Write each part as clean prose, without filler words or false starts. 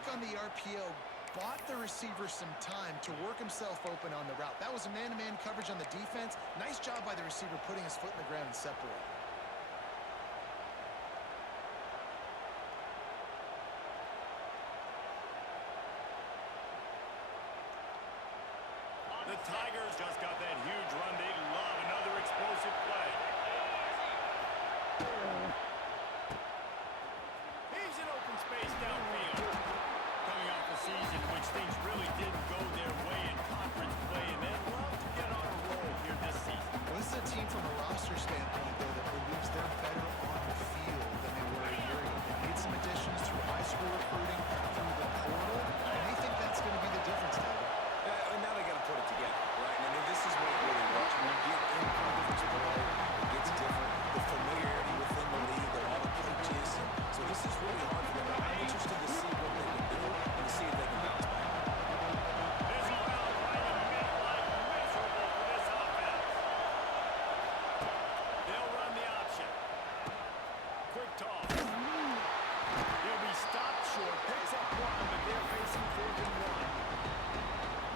fake on the RPO bought the receiver some time to work himself open on the route. That was a man-to-man coverage on the defense. Nice job by the receiver putting his foot in the ground and separating. The Tigers just got that huge run. They love another explosive play. He's in open space downfield. Coming off a season in which things really didn't go their way in conference play, and they'd love to get on a roll here this season. Well, this is a team from a roster standpoint, though, that believes they're better on the field than they were a year ago. They made some additions through high school recruiting, through the portal, and they think that's going to be the difference, David. And now they got to put it together, right? I mean, this is what it really works. When you get in conference play, it gets different. The familiarity within the league, they're all the coaches. So this is really hard for them. I'm interested to see what they can do and to see if they can bounce back. This crowd right in mid-life miserable for this offense. They'll run the option. Quick toss. He'll be stopped short. Picks up one, but they're facing 4th and 1.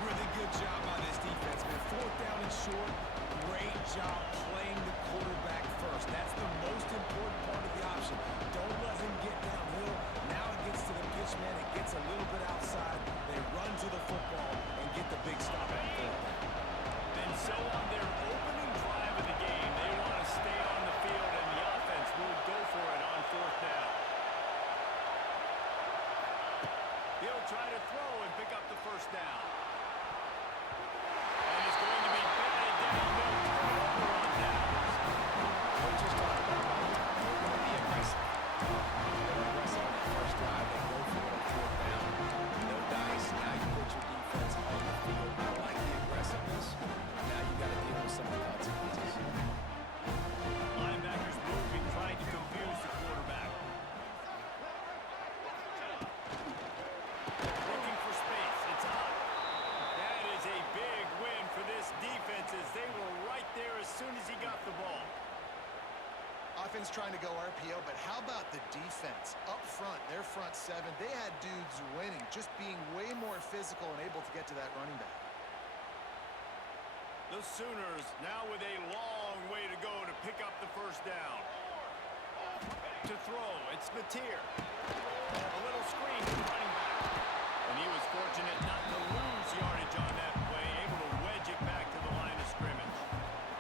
Really good job by this defense, man. 4th down and short. Great job playing the quarterback first. That's the most important part of the option. Don't let him get downhill. Now it gets to the pitch, man. It gets a little bit outside. They run to the football and get the big stop on 4th down. And so on their opening drive of the game, they want to stay on the field, and the offense will go for it on 4th down. He'll try to throw and pick up the 1st down. And it's going to be batted down. No turnover on downs. Coaches talk about they're going to be aggressive. They're aggressive on the 1st drive. They go for it on 4th down. No dice. Now you put your defense on the field. I like the aggressiveness. Now you got to deal with some of the consequences. Linebackers moving, trying to confuse the quarterback. Looking for space. It's hot. That is a big win for this defense as they were right there as soon as he got the ball. Offense trying to go RPO, but how about the defense? Up front, their front 7, they had dudes winning, just being way more physical and able to get to that running back. The Sooners now with a long way to go to pick up the 1st down. To throw, it's Mateer. A little screen to the running back. And he was fortunate not to lose yardage on that play, able to wedge it back to the line of scrimmage.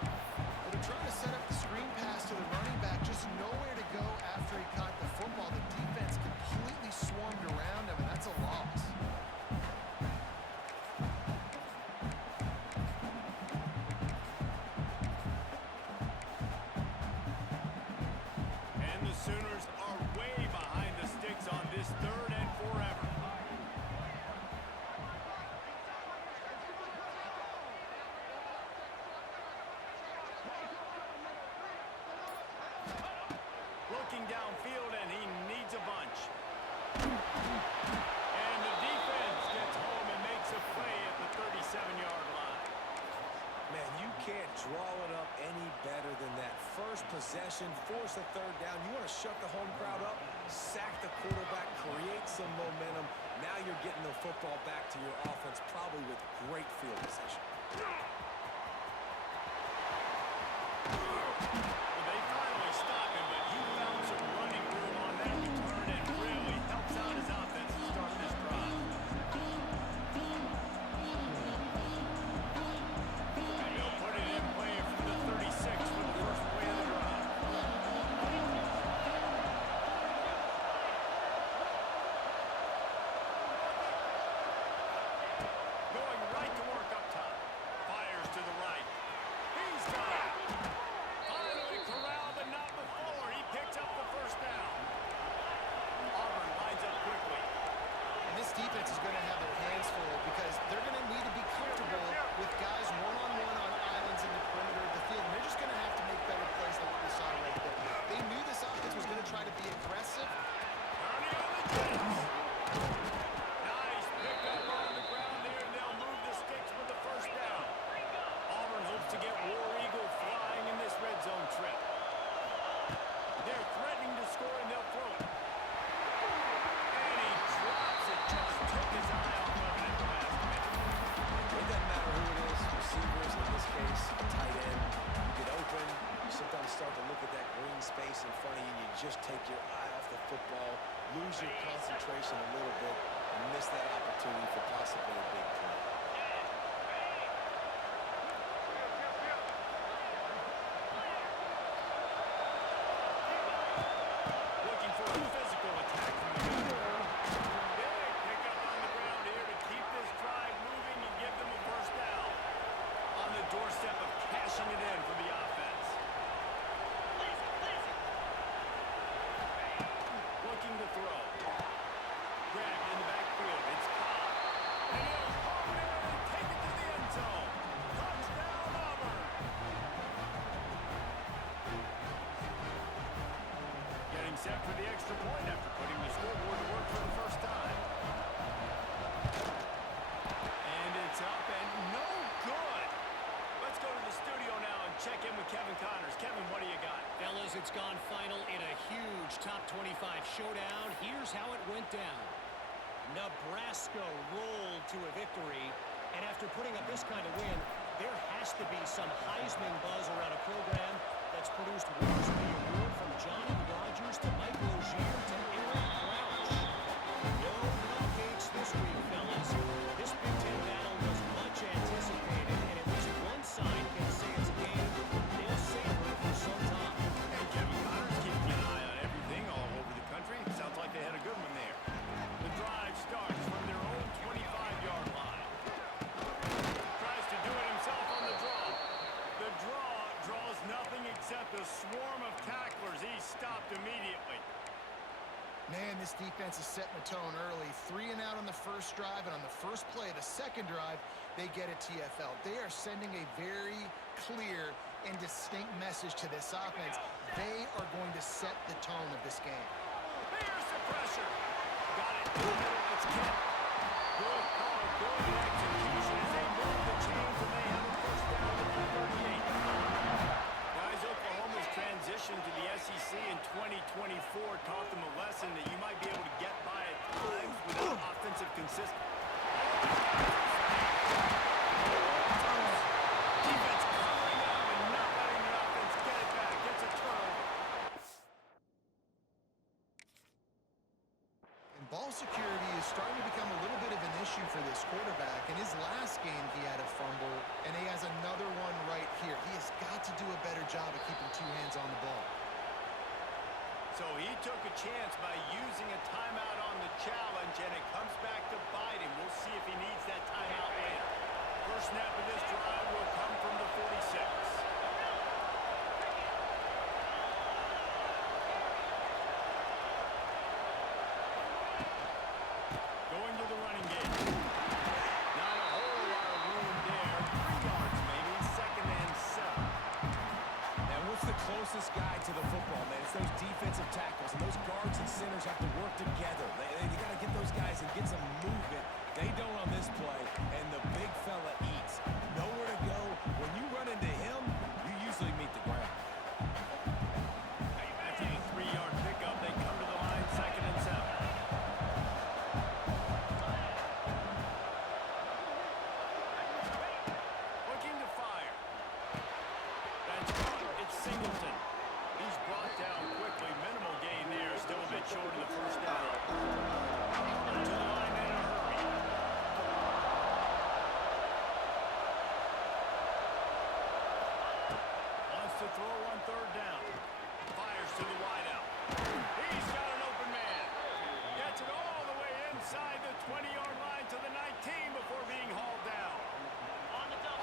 Well, they're trying to set up the screen pass to the running back, just nowhere to go after he caught the football. The defense completely swarmed around him, and that's a loss. And the Sooners are way behind the sticks on this 3rd and forever. Looking downfield, and he needs a bunch. And the defense gets home and makes a play at the 37-yard line. Man, you can't draw it up any better than that. First possession, force a 3rd down. You want to shut the home crowd up, sack the quarterback, create some momentum. Now you're getting the football back to your offense, probably with great field position. Well, they finally stop him, but he found some running room on that return and really helps out his offense to start this drive. They'll put it in play from the 36 for the first play of the drive. Going right to work up top. concentration a little bit and missed that opportunity for possibly a big play. Looking for a physical attack from the middle. Big pickup on the ground here to keep this drive moving and give them a first down. On the doorstep of cashing it in for the offense. Looking to throw. Grabbed in the backfield. It's caught. And he'll haul it in and take it to the end zone. Touchdown, Auburn. Getting set for the extra point after putting the scoreboard to work for the first time. And it's up and no good. Let's go to the studio now and check in with Kevin Connors. Kevin, what do you got? Fellas, it's gone final in a huge top 25 showdown. Here's how it went down. Nebraska rolled to a victory, and after putting up this kind of win, there has to be some Heisman buzz around a program that's produced winners of the award from Johnny Rodgers to Mike Rozier to Eric Crouch. No cupcakes this week, fellas. This Big Ten battle was much anticipated, and at least one side can say it's a game they'll savor for some time. And Kevin Connors keeping an eye on everything all over the country. Sounds like they had a good one there. The drive starts from their own 25-yard line. Tries to do it himself on the draw. The draw draws nothing except a swarm of tacklers. He's stopped immediately. Man, this defense is setting the tone early. 3 and out on the first drive, and on the first play of the second drive, they get a TFL. They are sending a very clear and distinct message to this offense. They are going to set the tone of this game. Here's the pressure. Got it. In the middle. It's kept. Good call. Good execution as they move the chains, and they have a first down at the 38. Guys, Oklahoma's transition to the SEC in 2024 taught them a lesson that you might be able to get by at times without offensive consistency. Defense covering up and not letting the offense get it back. It's a turnover. And ball security is starting to become a little bit of an issue for this quarterback. In his last game, he had a fumble, and he has another one right here. He has got to do a better job of keeping 2 hands on the ball. So he took a chance by using a timeout on the challenge, and it comes back to bite him. We'll see if he needs that timeout later. First snap of this drive will come from the 46. Going to the running game. Not a whole lot of room there. 3 yards maybe, second and 7. And what's the closest guy to the football, man? It's those defensive tackles, and those guards and centers have to work together. You got to get those guys and get some movement. They don't on this play, and the big fella eats. Nowhere to go. When you run into him, you usually meet the ground. After a 3-yard pickup, they come to the line, second and 7. Looking to fire. That's caught. It's Singleton. He's brought down quickly. Minimal gain there. Still a bit short of the first down. To the line in a hurry. Wants to throw on third down. Fires to the wideout. He's got an open man. Gets it all the way inside the 20-yard line to the 19 before being hauled down.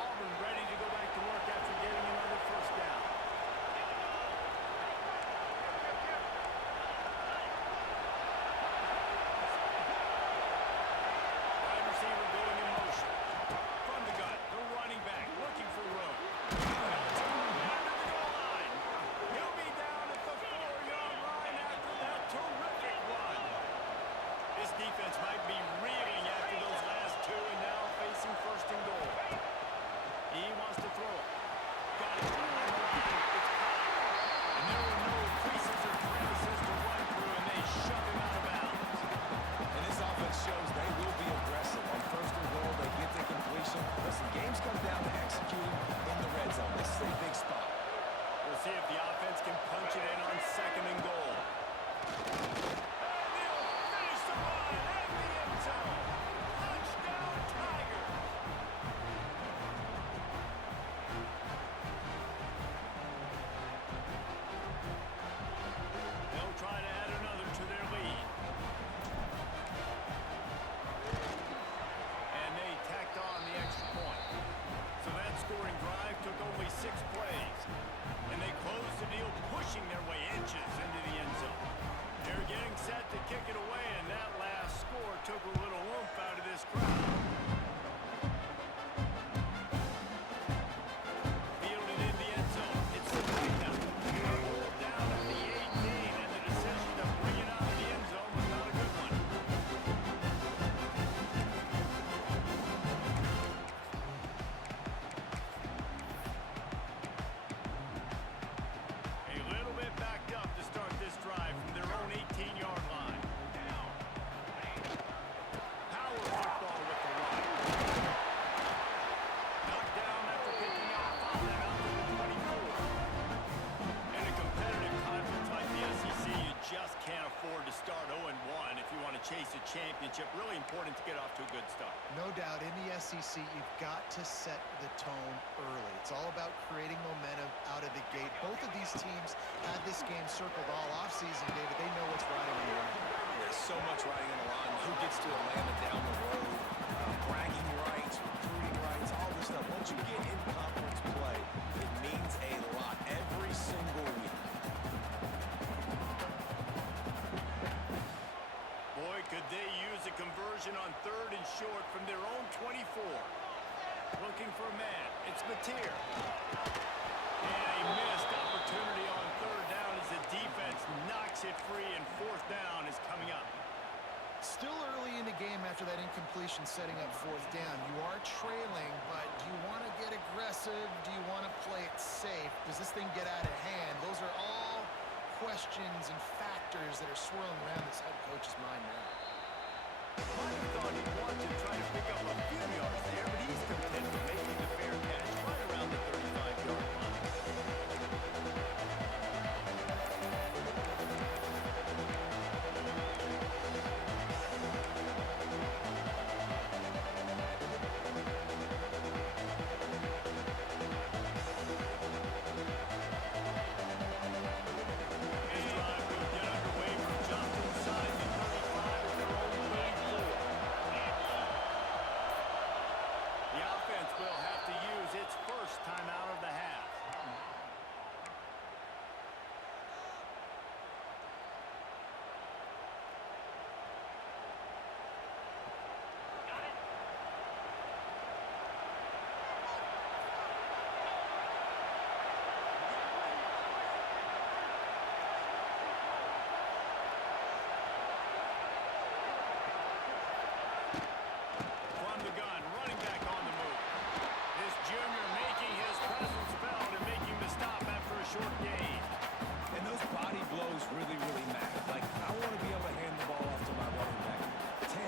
Auburn ready to go back to work after getting another first down. Wide receiver going in motion. From the gun, the running back looking for room. Down to the goal line. He'll be down at the 4-yard line after that terrific run. This defense might be reeling after those last 2 and now facing first and goal. He wants to throw it. Got it. It's caught. And there were no creases or crevices to run through, and they shove him out of bounds. And this offense shows they will be aggressive. On first and goal, they get the completion. Listen, games come down to executing in the red zone. This is a big spot. We'll see if the offense can punch it in on second and goal. And he'll finish the line time out to the 24. In a competitive conference like the SEC, you just can't afford to start 0-1 if you want to chase a championship. Really important to get off to a good start. No doubt, in the SEC, you've got to set the tone early. It's all about creating momentum out of the gate. Both of these teams had this game circled all offseason, David. They know what's riding on the line. There's so much riding on the line. Who gets to Atlanta down the road? Bragging rights, recruiting rights, all this stuff. Once you get in conference play, it means a lot every single week. Boy, could they use a conversion on 3rd and short from their own 24. Looking for a man. It's Mateer. And a missed opportunity on 3rd down as the defense knocks it free, and 4th down is coming up. Still early in the game after that incompletion setting up 4th down. You are trailing, but do you want to get aggressive? Do you want to play it safe? Does this thing get out of hand? Those are all questions and factors that are swirling around this head coach's mind now. Might have thought he'd want to try to pick up a few yards there, but he's content with making the fair catch right around the 35-yard line. This drive will get underway from just inside the 35 at their own 34. The offense will have to use its first timeout of the half. From the gun, running back on the move. This junior making his presence felt and making the stop after a short gain. And those body blows really, really matter. Like, I want to be able to hand the ball off to my running back 10,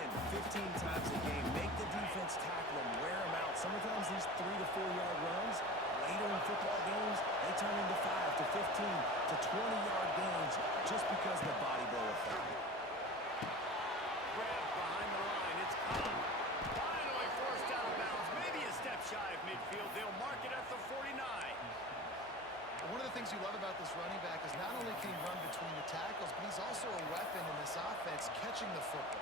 15 times a game. Make the defense tackle him, wear him out. Sometimes these 3 to 4 yard runs, later in football games, they turn into 5 to 15 to 20-yard gains just because of the body blow effect. Grab behind the line. It's Cobb. Finally forced out of bounds. Maybe a step shy of midfield. They'll mark it at the 49. One of the things you love about this running back is not only can he run between the tackles, but he's also a weapon in this offense catching the football.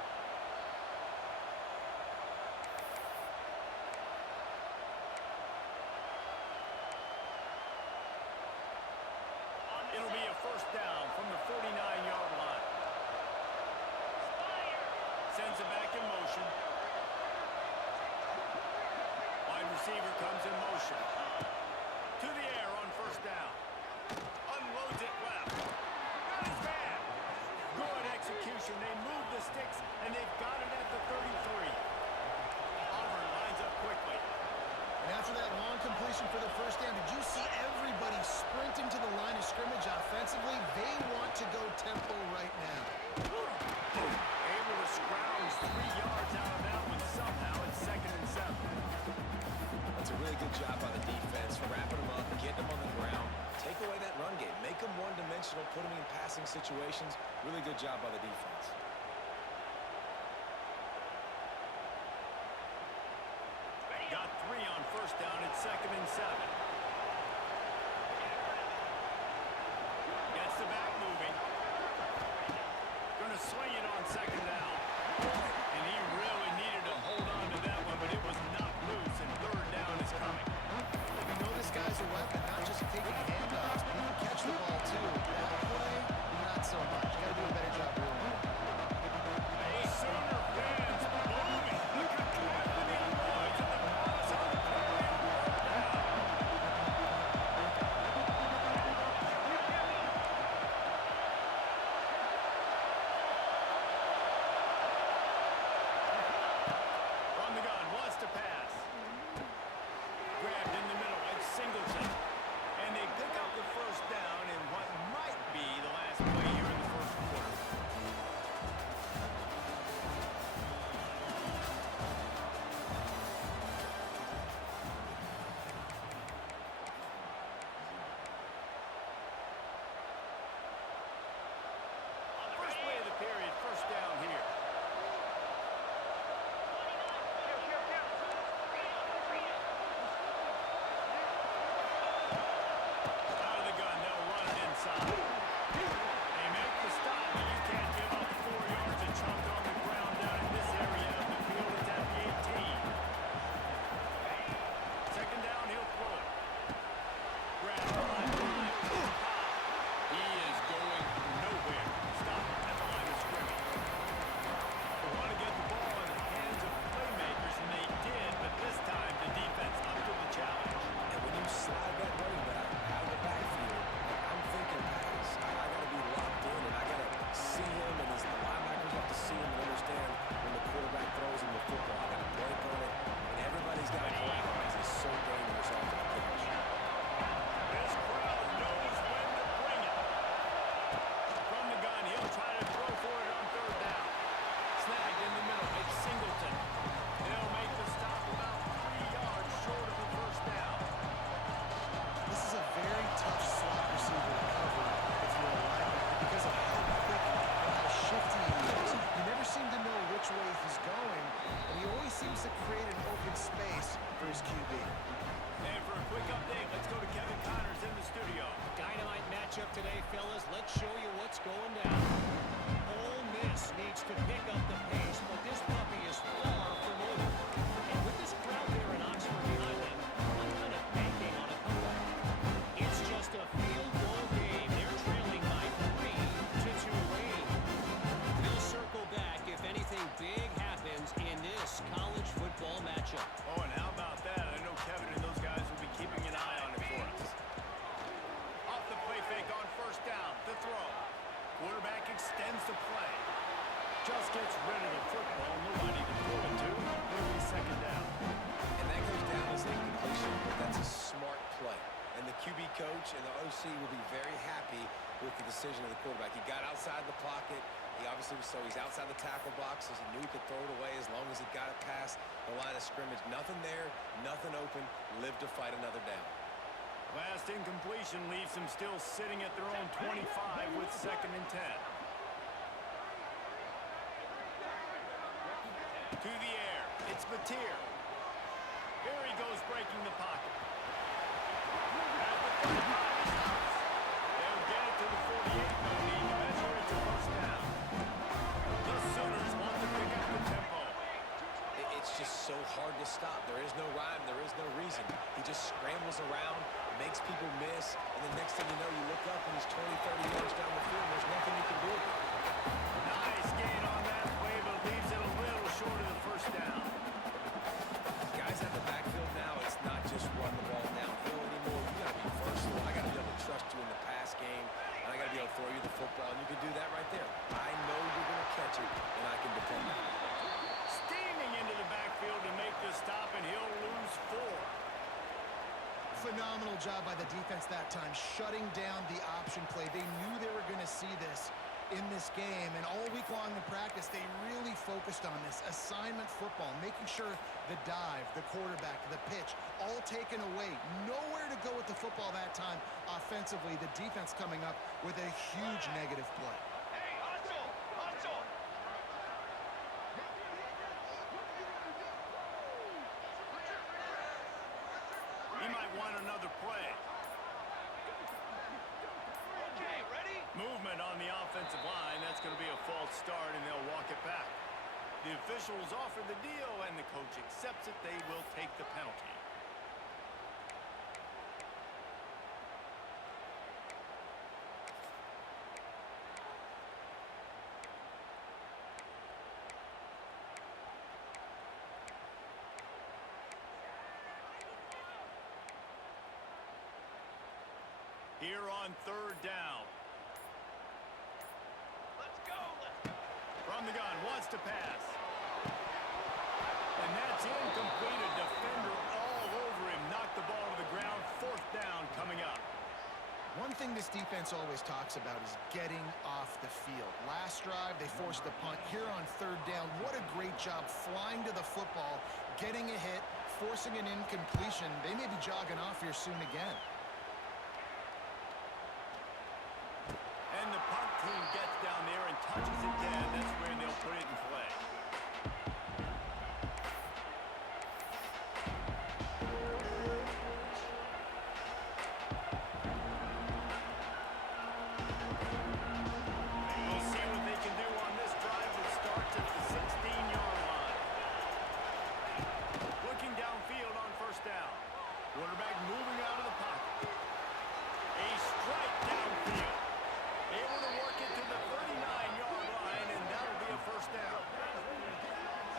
It'll be a first down from the 49-yard line. Sends it back in motion. Wide receiver comes in motion. To the air on first down. Unloads it left. Got his man. Good execution. They move the sticks, and they've got it at the 33. Auburn lines up quickly. And after that long completion for the first down, did you see everybody sprinting to the line of scrimmage offensively? They want to go tempo right now. Able to scrounge 3 yards out of that one somehow. It's 2nd and 7. That's a really good job by the defense, wrapping them up, getting them on the ground. Take away that run game. Make them one-dimensional, put them in passing situations. Really good job by the defense. Got 3 on first down. It's 2nd and 7. Gets the back moving. Gonna swing it on 2nd down. And he really needed to hold on to that one, but it was not loose, and 3rd down is coming. You know this guy's a weapon, not just taking handoffs, but he can catch the ball too. That play, not so much. You gotta do a better job reeling it in. Hey, Sooner fans booming. Look at Anthony Lloyd to the cross on the carry on 3rd down. let's show you what's going down. Ole Miss needs to pick up the pace, but this puppy is far from over. And with this crowd there in Oxford behind them, I'm kind of banking on a comeback. It's just a field goal game. They're trailing by 3-2 Tulane. We'll circle back if anything big happens in this college football matchup. Oh, and how about that? I know Kevin and those guys will be keeping an eye on it for us. Off the play fake on first down. The throw. Quarterback extends the play. Just gets rid of the football. Nobody to throw it to. It'll be second down. And that goes down as incompletion, but that's a smart play. And the QB coach and the OC will be very happy with the decision of the quarterback. He got outside the pocket. He obviously was he's outside the tackle boxes. He knew he could throw it away as long as he got it past the line of scrimmage. Nothing there, nothing open. Live to fight another down. Last incompletion leaves them still sitting at their own 25 with 2nd and 10. To the air. It's Mateer. Here he goes breaking the pocket. At the 35, it's House. They'll get it to the 48. No need to measure. It's a first down. The Sooners want to pick up the tempo. It's just so hard to stop. There is no rhyme. There is no reason. He just scrambles around, makes people miss, and the next thing you know, you look up and he's 20, 30 yards down the field. There's nothing you can do. Nice gain on that play, but leaves it a little short of the first down. Guys at the backfield now, it's not just run the ball downhill anymore. You got to be versatile. I got to be able to trust you in the pass game, and I got to be able to throw you the football, and you can do that right there. I know you're going to catch it, and I can depend on it. Steaming into the backfield to make the stop, and he'll lose 4. Phenomenal job by the defense that time, shutting down the option play. They knew they were going to see this in this game, and all week long in practice, they really focused on this assignment football, making sure the dive, the quarterback, the pitch, all taken away. Nowhere to go with the football that time offensively. The defense coming up with a huge negative play. Hey, hustle! Hustle! He might want another play. Okay, ready? Movement on the offensive line. That's going to be a false start, and they'll walk it back. The officials offer the deal, and the coach accepts it. They will take the penalty. Here on 3rd down. Let's go. From the gun, wants to pass. And that's incomplete. A defender all over him. Knocked the ball to the ground. 4th down coming up. One thing this defense always talks about is getting off the field. Last drive, they forced the punt. Here on 3rd down, what a great job flying to the football, getting a hit, forcing an incompletion. They may be jogging off here soon again. And the punt team gets down there and touches it dead. That's where they'll put it in play. We'll see what they can do on this drive that starts at the 16-yard line. Looking downfield on 1st down. Quarterback moving out of the pocket. A strike downfield. Able to work it to the 39-yard line, and that'll be a 1st down.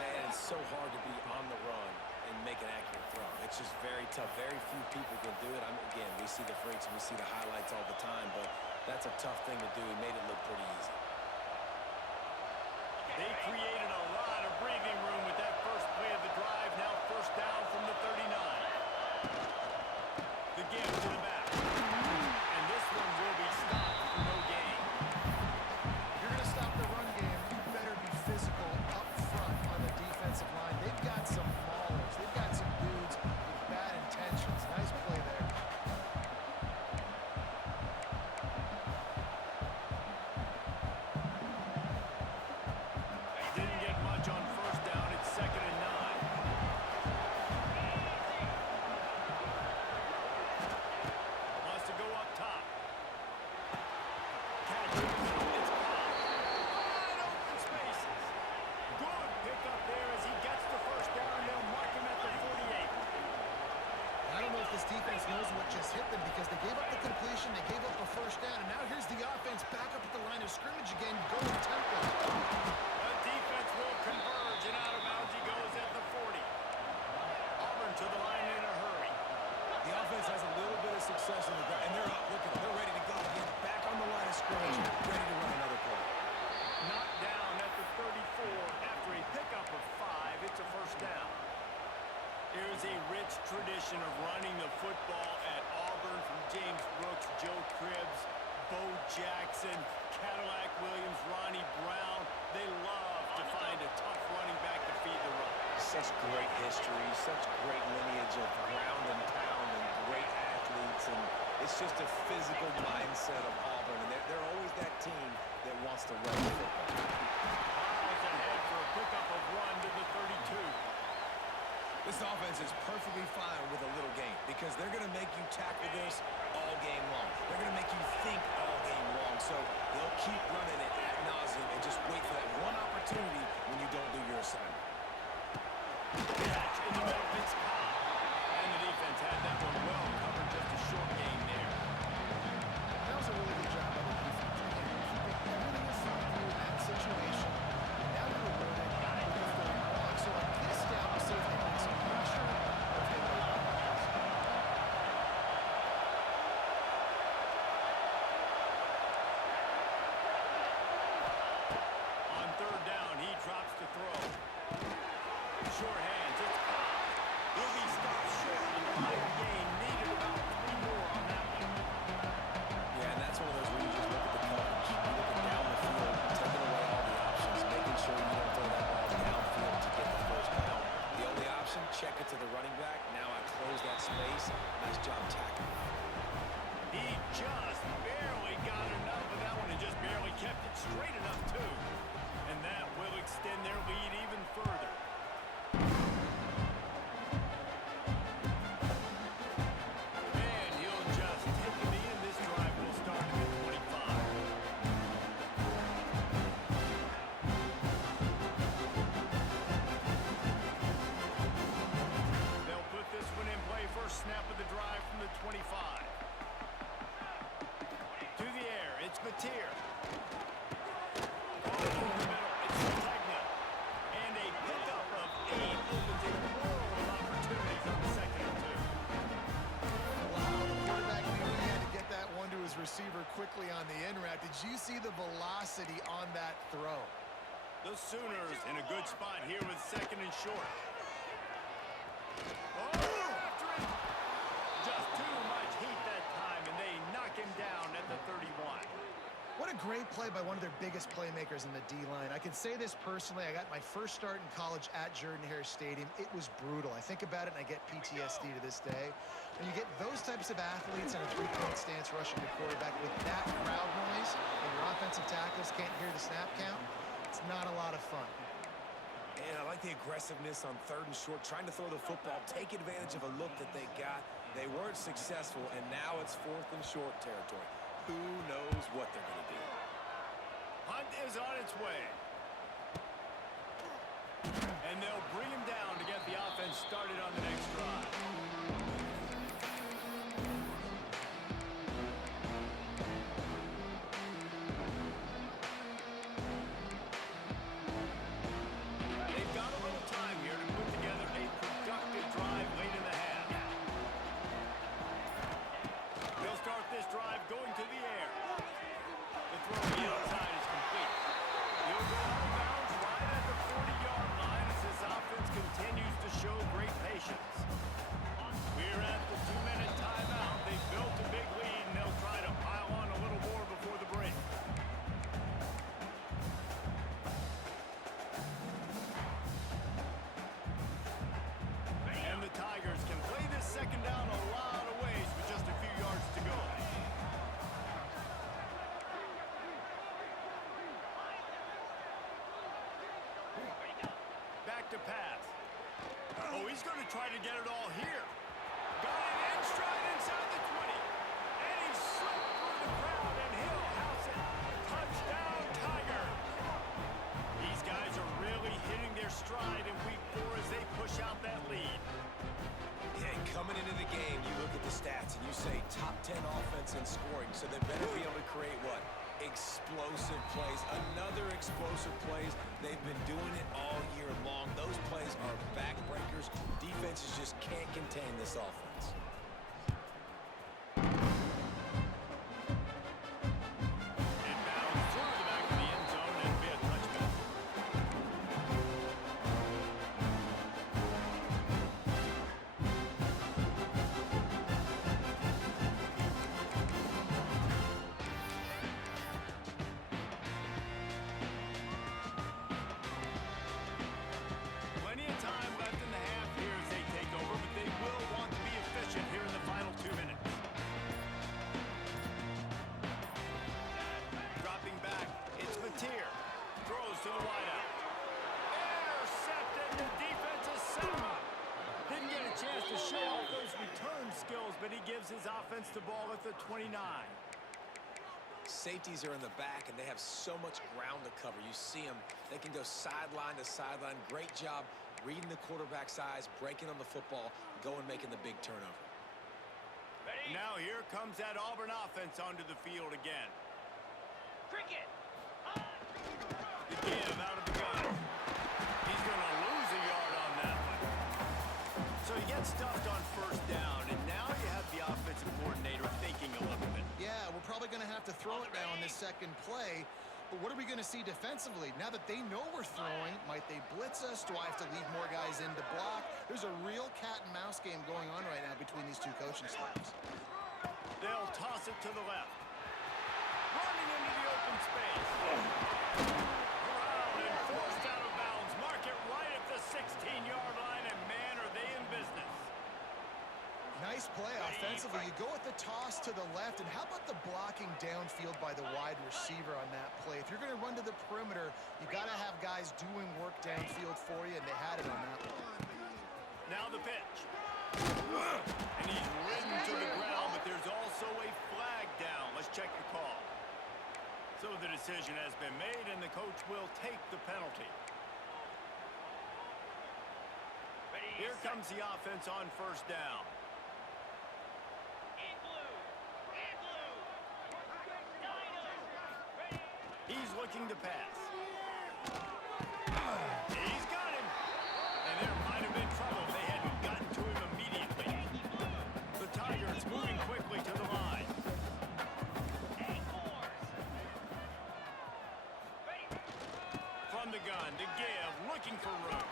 And it's so hard to be on the run and make an accurate throw. It's just very tough. Very few people can do it. Again, we see the freaks and we see the highlights all the time, but that's a tough thing to do. He made it look pretty easy. They created a lot of breathing room with that first play of the drive. Now 1st down from the 39. The give to the back. And this one will be stopped for no gain. If you're going to stop the run game, you better be physical up front on the defensive line. They've got some maulers. They've got some dudes with bad intentions. Nice play there. They didn't get much on 1st down. It's 2nd and 9. pressing the ground, and they're up. Look at them. They're ready to go again. Back on the line of scrimmage, ready to run another play. Knocked down at the 34 after a pickup of 5. It's a first down. There's a rich tradition of running the football at Auburn, from James Brooks, Joe Cribbs, Bo Jackson, Cadillac Williams, Ronnie Brown. They love to find a tough running back to feed the run. Such great history, such great lineage of ground and pound and great athletes, and it's just a physical mindset of Auburn, and they're always that team that wants to run the football. Miles ahead for a pickup of 1 to the 32. This offense is perfectly fine with a little game because they're going to make you tackle this all game long. They're going to make you think all game long, so they'll keep running it ad nauseum and just wait for that one opportunity when you don't do your assignment. Catch in the middle, it's caught. And the defense had that one well covered, just a short gain there. That was a really good job by the defense. Again, keeping everything in front of you in that situation. Now you're rewarded with going wrong. So on this down, we'll see if they bring some pressure or if they lay down. On third down, he drops to throw. Short hands, it's caught. He'll be stopped short and 5 gain. Needed about 3 more on that one. Yeah, and that's one of those where you just look at the coverage. You're looking down the field, taking away all the options, making sure you don't throw that ball downfield to get the first down. The only option, check it to the running back. Now I close that space. Nice job tackling. He just barely got enough of that one and just barely kept it straight enough, too. And that will extend their lead even further. And he'll just take the end. This drive will start at the 25. They'll put this one in play. First snap of the drive from the 25. To the air, it's Mateer. All over the middle, it's Tegna. And a pickup of 8 opens a world of opportunities on the 2nd and 2. Wow, the quarterback knew he had to get that one to his receiver quickly on the in route. Did you see the velocity on that throw? The Sooners in a good spot here with 2nd and short. Oh, after it. Just too much heat that time, and they knock him down at the 31. What a great play by one of their biggest playmakers in the D-line. I can say this personally. I got my first start in college at Jordan-Hare Stadium. It was brutal. I think about it, and I get PTSD to this day. When you get those types of athletes in a three-point stance rushing your quarterback with that crowd noise, and your offensive tackles can't hear the snap count, it's not a lot of fun. And I like the aggressiveness on 3rd and short, trying to throw the football, take advantage of a look that they got. They weren't successful, and now it's 4th and short territory. Who knows what they're going to do? Hunt is on its way. And they'll bring him down to get the offense started on the next drive. They've got a little time here to put together a productive drive late in the half. They'll start this drive going to the air. The throw to the outside is complete. He'll go out of bounds right at the 40-yard line as this offense continues to show great patience. We're at the 2-minute timeout. They built a big lead, and they'll try to pile on a little more before the break. And the Tigers can play this 2nd down a lot of ways with just a few yards to go. Back to pass. Oh, he's going to try to get it all here. Got it in stride inside the 20. And he slipped through the crowd, and he'll house it. Touchdown, Tigers. These guys are really hitting their stride in week 4 as they push out that lead. Yeah, coming into the game, you look at the stats and you say top 10 offense in scoring, so they better be able to create what? Explosive plays. Another explosive plays. They've been doing it all year long. Those plays are backbreakers. Defenses just can't contain this offense. his offense the ball at the 29. Safeties are in the back, and they have so much ground to cover. You see them. They can go sideline to sideline. Great job reading the quarterback's eyes, breaking on the football, going making the big turnover. Now here comes that Auburn offense onto the field again. Cricket. The give out of the gun. He's going to lose a yard on that one. So he gets stuffed on first down, and now you have the offensive coordinator thinking a little bit. Yeah, we're probably going to have to throw it now on this second play. But what are we going to see defensively? Now that they know we're throwing, might they blitz us? Do I have to leave more guys in to block? There's a real cat and mouse game going on right now between these two coaching staffs. They'll toss it to the left. Running into the open space. Around and forced out of bounds. Mark it right at the 16-yard line, and man, are they in business. Nice play offensively. You go with the toss to the left, and how about the blocking downfield by the wide receiver on that play? If you're going to run to the perimeter, you got to have guys doing work downfield for you, and they had it on that one. Now the pitch. And he's ridden to the ground, but there's also a flag down. Let's check the call. So the decision has been made, and the coach will take the penalty. Here comes the offense on first down. He's looking to pass. He's got him. And there might have been trouble if they hadn't gotten to him immediately. The Tigers moving quickly to the line. From the gun to give, looking for room.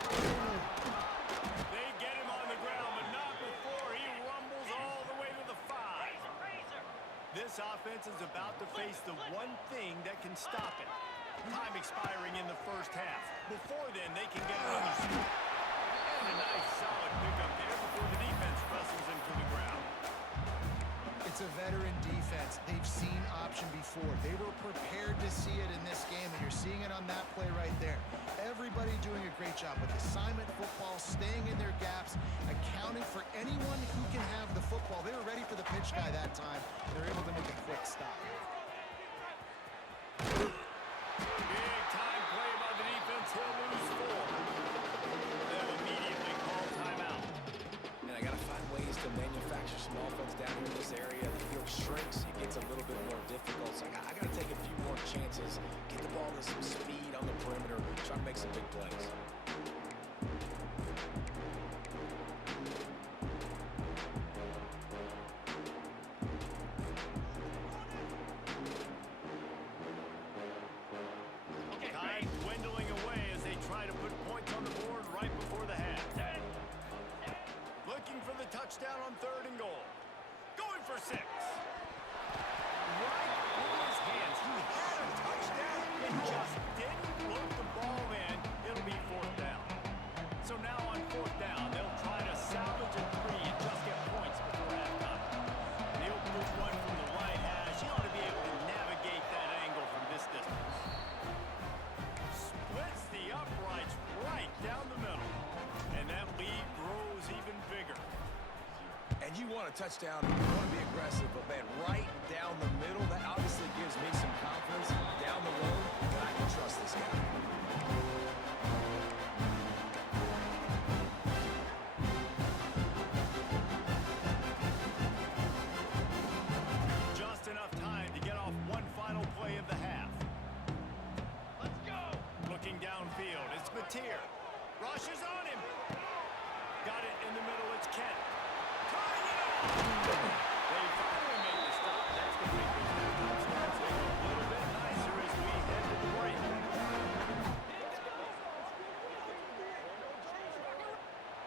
They get him on the ground, but not before he rumbles all the way to the 5. This offense is about to face the one thing that can stop it. Time expiring in the first half. Before then, they can get another score. And a nice solid pickup there before the defense wrestles him to the ground. It's a veteran defense. They've seen option before. They were prepared to see it in this game, and you're seeing it on that play right there. Everybody doing a great job with assignment football, staying in their gaps, accounting for anyone who can have the football. They were ready for the pitch guy that time. They're able to make a quick stop. Big time play by the defense. He'll lose 4. They'll immediately call timeout. And I got to find ways to manufacture some offense down here in this area. The field shrinks. It gets a little bit more difficult. So I got to take a few more chances, get the ball to some speed on the perimeter, try to make some big plays. Time dwindling away as they try to put points on the board right before the half. Looking for the touchdown on 3rd and goal. Going for 6. Right in his hands. He had a touchdown and just didn't load the ball in. It'll be 4th down. So now on 4th down, they'll try to salvage a 3 and just get points before halftime. And he'll move one from the right hash. He ought to be able to navigate that angle from this distance. Splits the uprights right down the middle. And that lead grows even bigger. And you want a touchdown, you want to be aggressive, but man, right down the middle, that obviously gives me some confidence down the road that I can trust this guy. Just enough time to get off one final play of the half. Let's go! Looking downfield, it's Mateer. Rushes on him. Got it in the middle, it's Kent. Tying it up! They finally make the stop. That's going to make this halftime stats look a little bit nicer as we head to the break.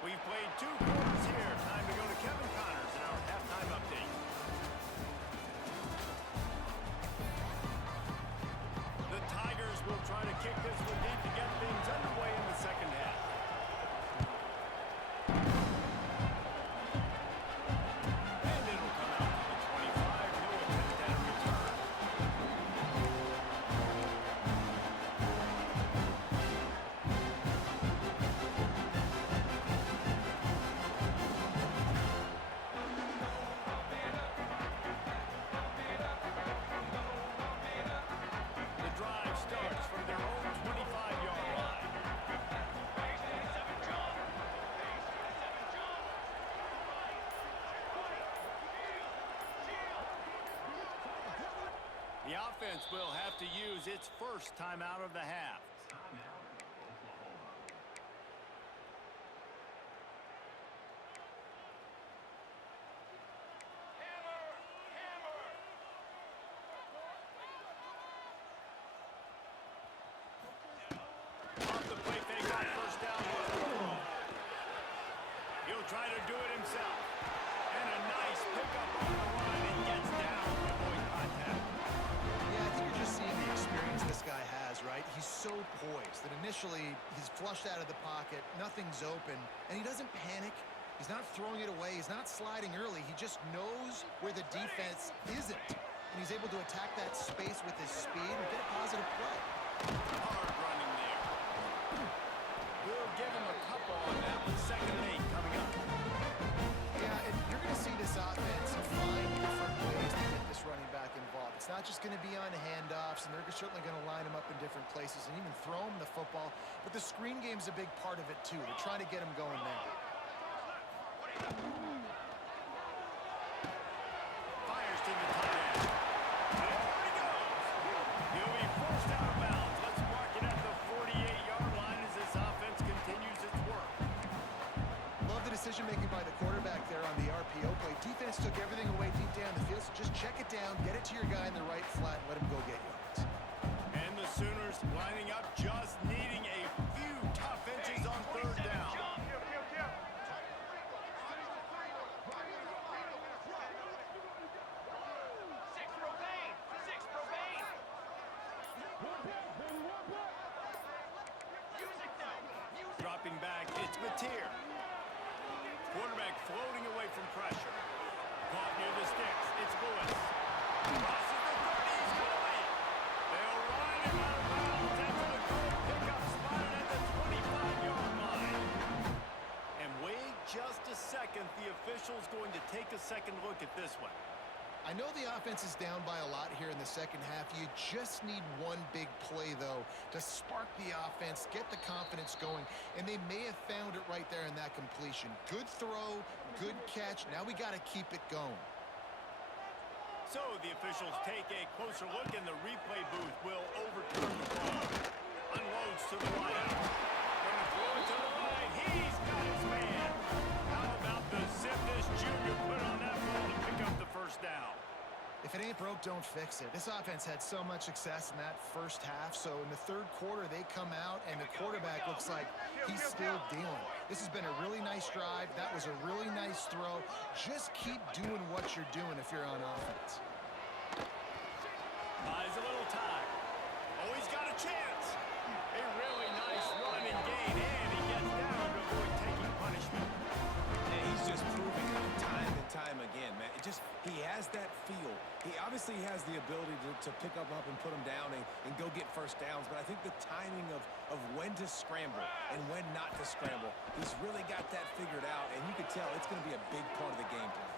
We've played 2 quarters here. Time to go to Kevin Connors in our halftime update. The Tigers will try to kick this one deep to get things underway in the second half. defense will have to use its first timeout of the half. Off the play fake on first down. He'll try to do it himself. And a nice pickup on the run and gets down to avoid contact. Yeah, I think you're just seeing the experience this guy has, right? He's so poised that initially he's flushed out of the pocket, nothing's open, and he doesn't panic. He's not throwing it away. He's not sliding early. He just knows where the defense isn't, and he's able to attack that space with his speed and get a positive play. Hard running there. We'll give him a couple on that one. 2nd and 8 coming up. Yeah, and you're going to see this offense find different ways to get this running back involved. It's not just going to be on handoffs, and they're certainly going to line him up in different places and even throw him the football. But the screen game's a big part of it, too. They're trying to get him going there. Fires to the tight end. And there he goes. He'll be forced out of bounds. Let's mark it at the 48-yard line as this offense continues its work. Love the decision-making by the quarterback there on the RPO play. Defense took everything away deep down the field, so just check it down, get it to your guy in the right flat, and let him go get yards. And the Sooners lining up, just needing a few tough inches on 3rd down. Dropping back, it's Mateer. Quarterback floating away from pressure. Caught near the sticks, it's Lewis. Crosses the 30, he's going. They'll run him out of bounds after the goal pickup spotted at the 25-yard line. And wait just a second, the official's going to take a second look at this one. I know the offense is down by a lot here in the second half. You just need one big play, though, to spark the offense, get the confidence going, and they may have found it right there in that completion. Good throw, good catch. Now we got to keep it going. So the officials take a closer look, and the replay booth will overturn the call. Unloads to the wideout. Going to throw it to the right. He's got his man. How about the zip this junior put on that ball to pick up the first down? If it ain't broke, don't fix it. This offense had so much success in that first half, so in the 3rd quarter, they come out, and the quarterback looks like he's still dealing. This has been a really nice drive. That was a really nice throw. Just keep doing what you're doing if you're on offense. Buys a little time. Oh, he's got a chance. A really nice run and gain, and he gets down to avoid taking punishment. And he's just proving it time and time again, man. He has that feel. He obviously has the ability to pick up and put him down and go get first downs, but I think the timing of when to scramble and when not to scramble, he's really got that figured out, and you can tell it's going to be a big part of the game plan.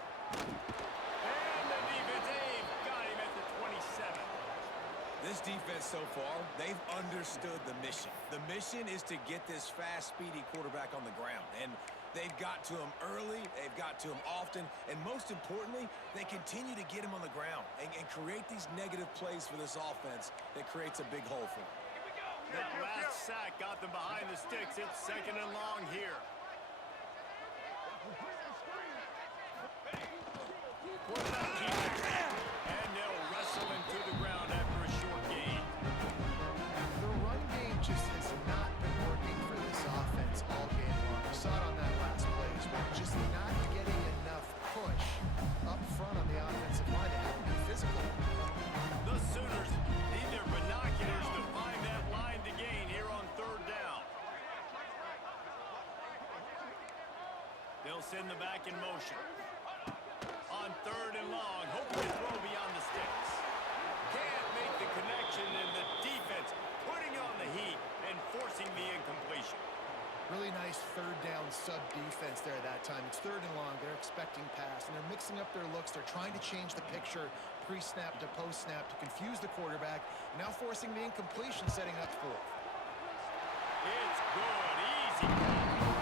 And the defense, they've got him at the 27. This defense so far, they've understood the mission. The mission is to get this fast, speedy quarterback on the ground, and they've got to him early, they've got to him often, and most importantly, they continue to get him on the ground and create these negative plays for this offense that creates a big hole for them. That last sack got them behind the sticks. It's 2nd and long here. Quarterback keeps it, and they'll wrestle him to the ground after a short gain. The run game just has not been working for this offense all game long. We saw it on that last play as well. Just not getting enough push up front on the offensive line to have to be physical. The Sooners need their binoculars to find that line to gain here on 3rd down. They'll send the back in motion. On 3rd and long, hoping to throw beyond the sticks. Can't make the connection, and the defense putting on the heat and forcing the incompletion. Really nice 3rd down sub-defense there that time. It's 3rd and long. They're expecting pass, and they're mixing up their looks. They're trying to change the picture pre-snap to post-snap to confuse the quarterback, now forcing the incompletion, setting up 4th. It's good. Easy call.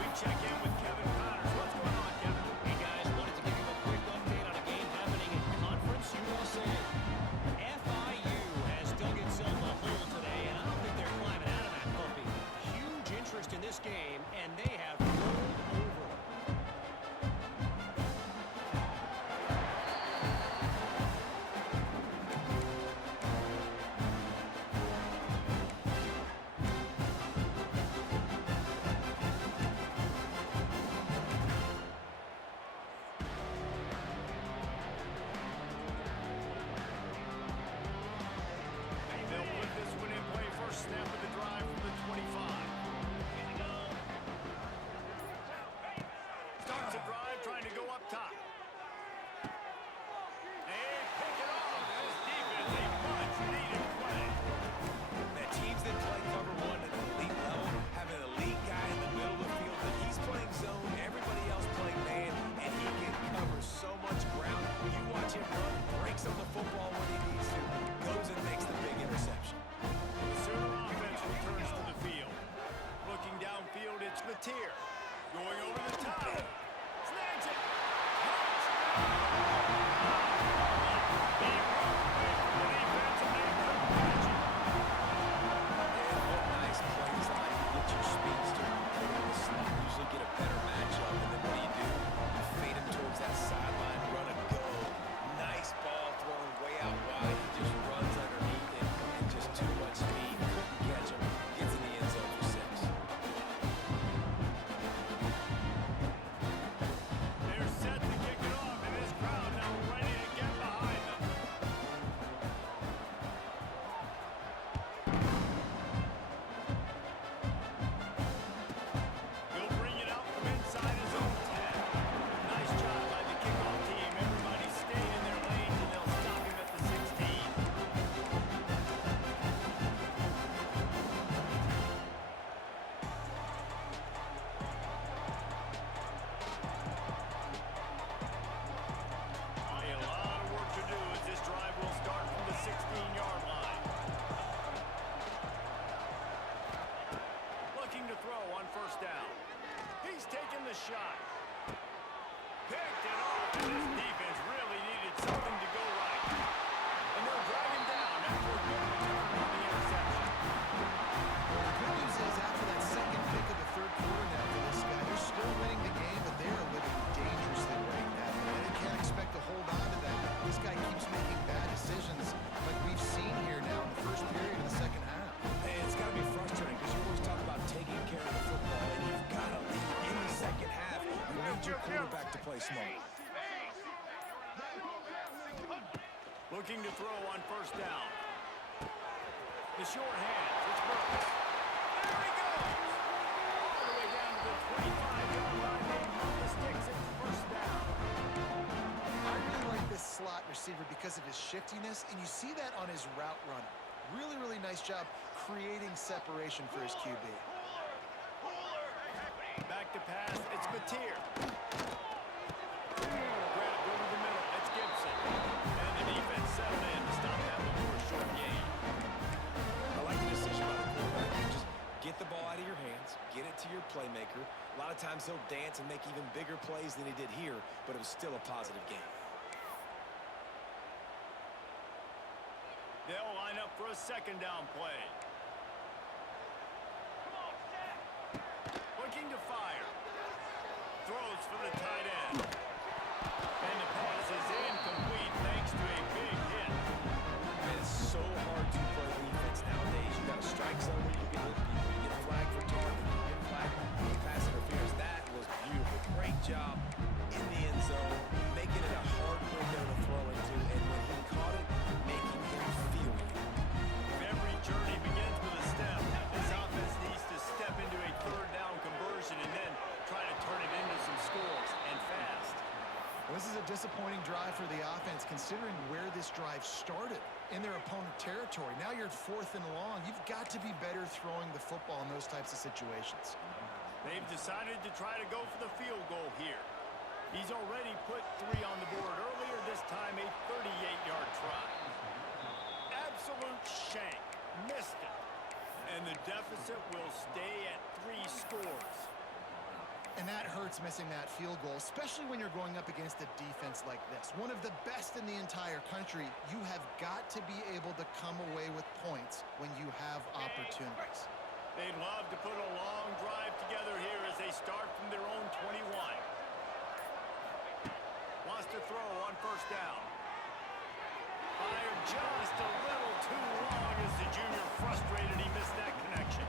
We check in with Kevin Connors. What's going on, Kevin? Hey, guys, wanted to give you a quick update on a game happening in Conference USA. something to go right. And they'll drag him down after a good return on the interception. Well, the good news is after that second pick of the third quarter now for this guy, they're still winning the game, but they are living dangerously right now. And they can't expect to hold on to that. This guy keeps making bad decisions like we've seen here now in the first period of the second half. Hey, it's got to be frustrating because you always talk about taking care of the football, and you've got to lead in the second half. You need your quarterback to play smart. Looking to throw on first down. The short hands. It's Burks. There he goes. All the way down to the 25-yard line. They move the sticks. It's first down. I really like this slot receiver because of his shiftiness, and you see that on his route run. Really, really nice job creating separation for his QB. Back to pass. It's Mateer. Grab over the middle. It's Gibson. And the defense settled in to stop that one for a short gain. I like the decision by the quarterback. Just get the ball out of your hands, get it to your playmaker. A lot of times he'll dance and make even bigger plays than he did here, but it was still a positive game. They'll line up for a second down play. Looking to fire. Throws for the tight end. And the pass is incomplete thanks to a big hit. Man, it's so hard to play defense nowadays. You got a strike zone where you can hit people. You get flagged for targeting. You get flagged for pass interference. That was beautiful. Great job in the end zone, making it a hard window to throw into. And when he caught it, making him feel you. Every journey begins with a step. This offense needs to step into a third down conversion and then try to turn it into some scores, and fast. Well, this is a disappointing drive for the offense considering where this drive started in their opponent territory. Now you're at 4th and long. You've got to be better throwing the football in those types of situations. They've decided to try to go for the field goal here. He's already put 3 on the board earlier, this time a 38-yard try. Absolute shank. Missed it. And the deficit will stay at 3 scores. And that hurts missing that field goal, especially when you're going up against a defense like this. One of the best in the entire country. You have got to be able to come away with points when you have opportunities. They'd love to put a long drive together here as they start from their own 21. Wants to throw on first down. Fired just a little too long as the junior frustrated. He missed that connection.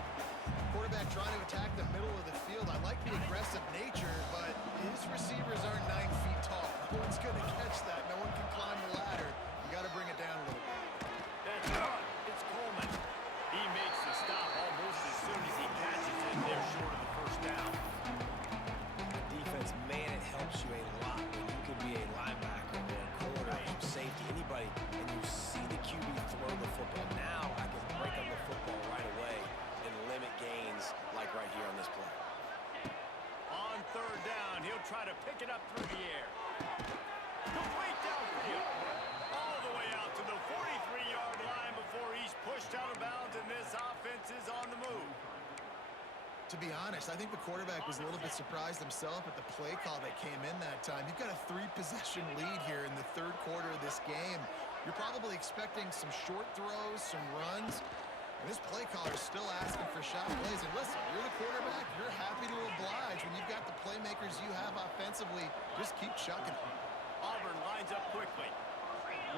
Quarterback trying to attack the middle of the field. I like the aggressive nature, but his receivers aren't 9 feet tall. No one's going to catch that. No one can climb the ladder. You got to bring it down a little bit. That's right. It's Coleman. He makes the stop almost as soon as he catches it. They're short of the first down. Defense, man, it helps you a lot when you can be a linebacker or a corner or safety, anybody, and you see the QB throw the football. Now I can break up the football right away and limit gains like right here on this play. On third down, he'll try to pick it up through the air. Complete downfield. All the way out to the 43-yard line before he's pushed out of bounds, and this offense is on the move. To be honest, I think the quarterback was a little bit surprised himself at the play call that came in that time. You've got a 3-possession lead here in the third quarter of this game. You're probably expecting some short throws, some runs. And this play caller is still asking for shot plays. And listen, you're the quarterback. You're happy to oblige. When you've got the playmakers you have offensively, just keep chucking them. Auburn lines up quickly.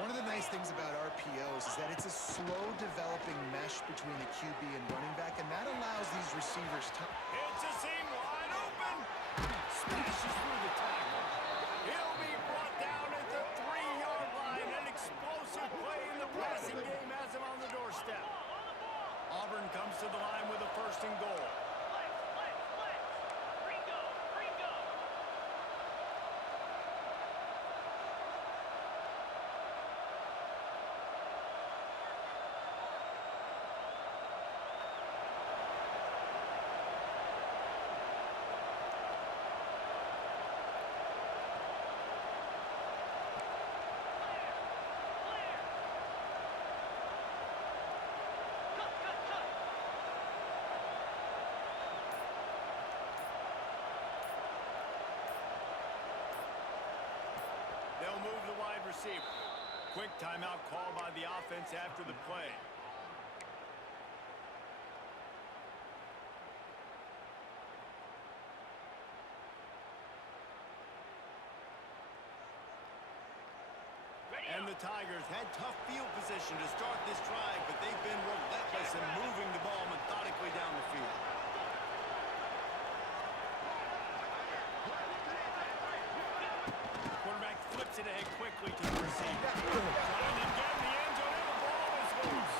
One of the nice things about RPOs is that it's a slow-developing mesh between the QB and running back, and that allows these receivers time. It's a seam wide open. Smashes through the tackle. He'll be brought down at the 3-yard line. An explosive play in the passing game has him on the doorstep. Auburn comes to the line with a 1st and goal. receiver. Quick timeout call by the offense after the play. And the Tigers had tough field position to start this drive, but they've been relentless in moving the ball methodically down the field. Quarterback flips it ahead quickly to the receiver. Trying to get in the end zone, and the ball is loose.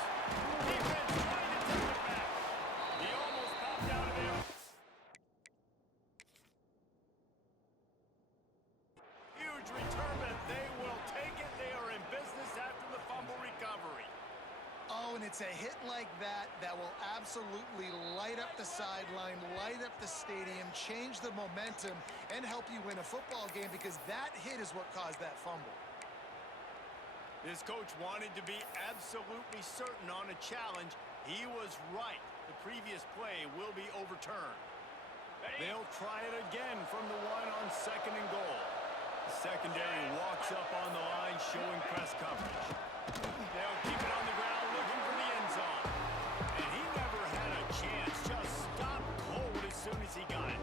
Defense trying to take it back. He almost popped out of there. Huge return, but they will take it. They are in business after the fumble recovery. Oh, and it's a hit like that that will absolutely light up the sideline, light up the stadium, change the momentum, and help you win a football game, because that hit is what caused that fumble. This coach wanted to be absolutely certain on a challenge. He was right. The previous play will be overturned. They'll try it again from the one on 2nd and goal. The secondary walks up on the line, showing press coverage. They'll keep it on the ground, looking for the end zone. And he never had a chance. Just stopped cold as soon as he got it.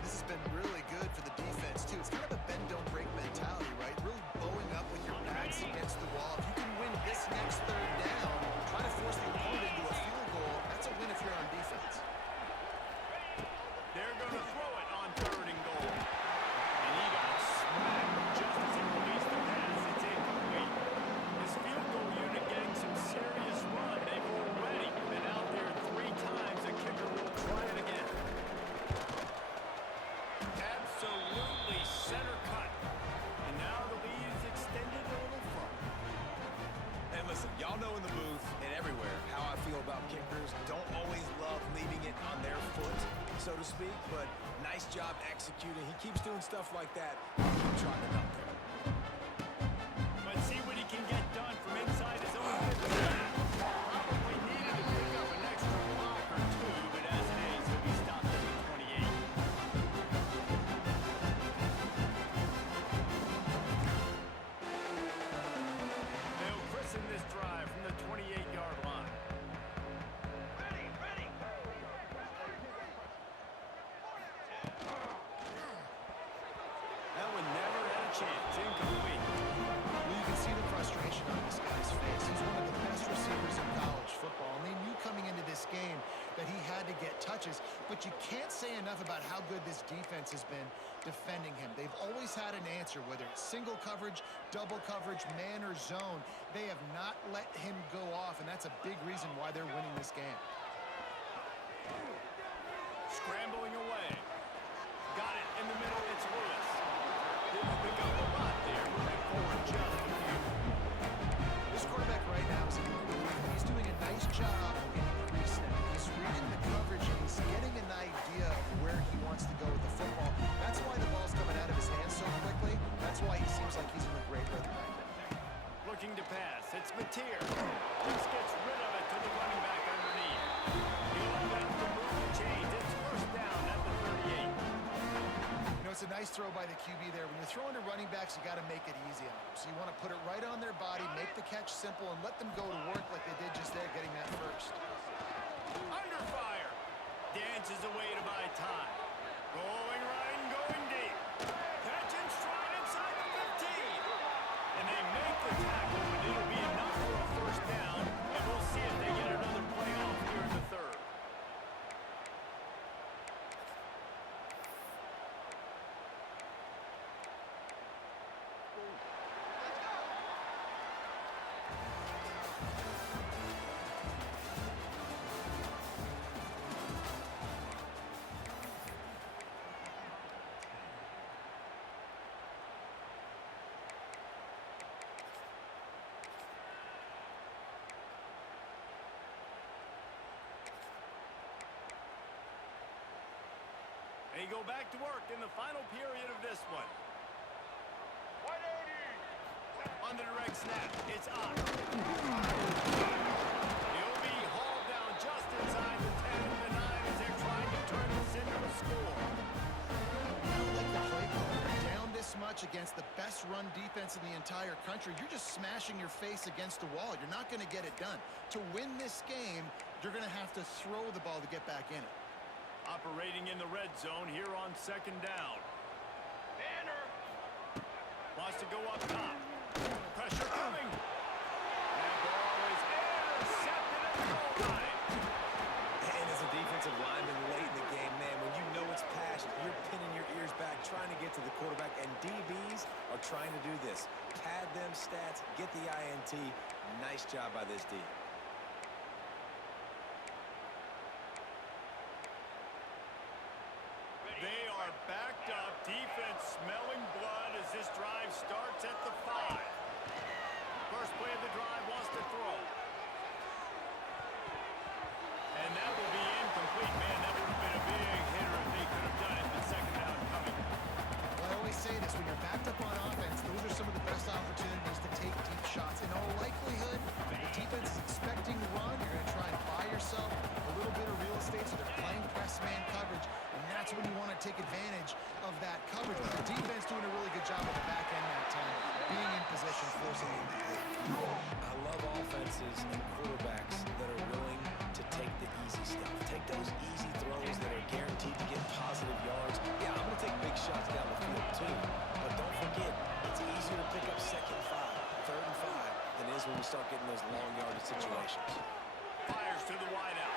This has been really good for the defense, too. It's kind of a bend-don't-break mentality, right? Really bowing up with your backs against the wall. If you can win this next 3rd down, try to force the opponent into a field goal, that's a win if you're on defense. They're going to throw it on 3rd and goal. And he got smacked just as he released the pass. It's incomplete. This field goal unit getting some serious run. They've already been out there 3 times. The kicker will try it again. Absolutely center cut. And now the lead is extended a little further. And listen, y'all know in the booth and everywhere how I feel about kickers. Don't always love leaving it on their foot, so to speak, but nice job executing. He keeps doing stuff like that. Keep trying to dunk there. Let's see what he can get done from inside his own 50. Probably needed to pick up an extra block or 2, but as it is, he'll be stopped at the 28. They'll christen this drive from the 28-yard line. That one never had a chance. Incomplete. Well, you can see the frustration on this guy's face. He's one of the best receivers in college football, and they knew coming into this game that he had to get touches, but you can't say enough about how good this defense has been defending him. They've always had an answer, whether it's single coverage, double coverage, man or zone. They have not let him go off, and that's a big reason why they're winning this game. Scrambling away. Got it in the middle. It's Lewis. Didn't pick up a lot there. Moving forward just a few. This quarterback right now is he's doing a nice job in pre-snap. He's reading the coverage, and he's getting an idea of where he wants to go with the football. That's why the ball's coming out of his hands so quickly. That's why he seems like he's in a great rhythm right now. Looking to pass. It's Mateer. Just gets rid of it to the running back underneath. He'll have to move the chains. It's 1st down at the 38. You know, it's a nice throw by the QB there. When you're throwing to running backs, you got to make it easy on them. So you want to put it right on their body, make the catch simple, and let them go to work like they did just there, getting that first. Under fire. Dances away to buy time. Going right and going deep. Catch and stride inside the 15. And they make the tackle, but it'll be enough for a 1st down. And we'll see if they get another play off here in the 3rd. They go back to work in the final period of this one. On the direct snap, it's up. He'll be hauled down just inside the 10 and the 9 as they're trying to turn this into a score. I like the play call. Down this this much against the best run defense in the entire country, you're just smashing your face against the wall. You're not going to get it done. To win this game, you're going to have to throw the ball to get back in it. Operating in the red zone here on second down. Banner wants to go up top. Pressure coming. That ball is intercepted at the goal line. And as a defensive lineman late in the game, man, when you know it's passed, you're pinning your ears back, trying to get to the quarterback, and DBs are trying to do this. Pad them stats, get the INT. Nice job by this D. They are backed up. Defense smelling blood as this drive starts at the 5. First play of the drive wants to throw. And that will be incomplete. Man, that would have been a big hitter if they could have done it. The second down coming. Well, I always say this, when you're backed up on offense, those are some of the best opportunities to take deep shots. In all likelihood, the defense is expecting run. You're going to try and buy yourself a little bit of real estate, so they're playing press man coverage, and that's when you want to take advantage of that coverage. But the defense doing a really good job at the back end that time, being in position, forcing the incomplete. I love offenses and quarterbacks that are willing to take the easy stuff. Take those easy throws that are guaranteed to get positive yards. Yeah, I'm going to take big shots down the field too. But don't forget, it's easier to pick up second and 5, third and 5 than it is when we start getting those long yardage situations. Fires to the wideout.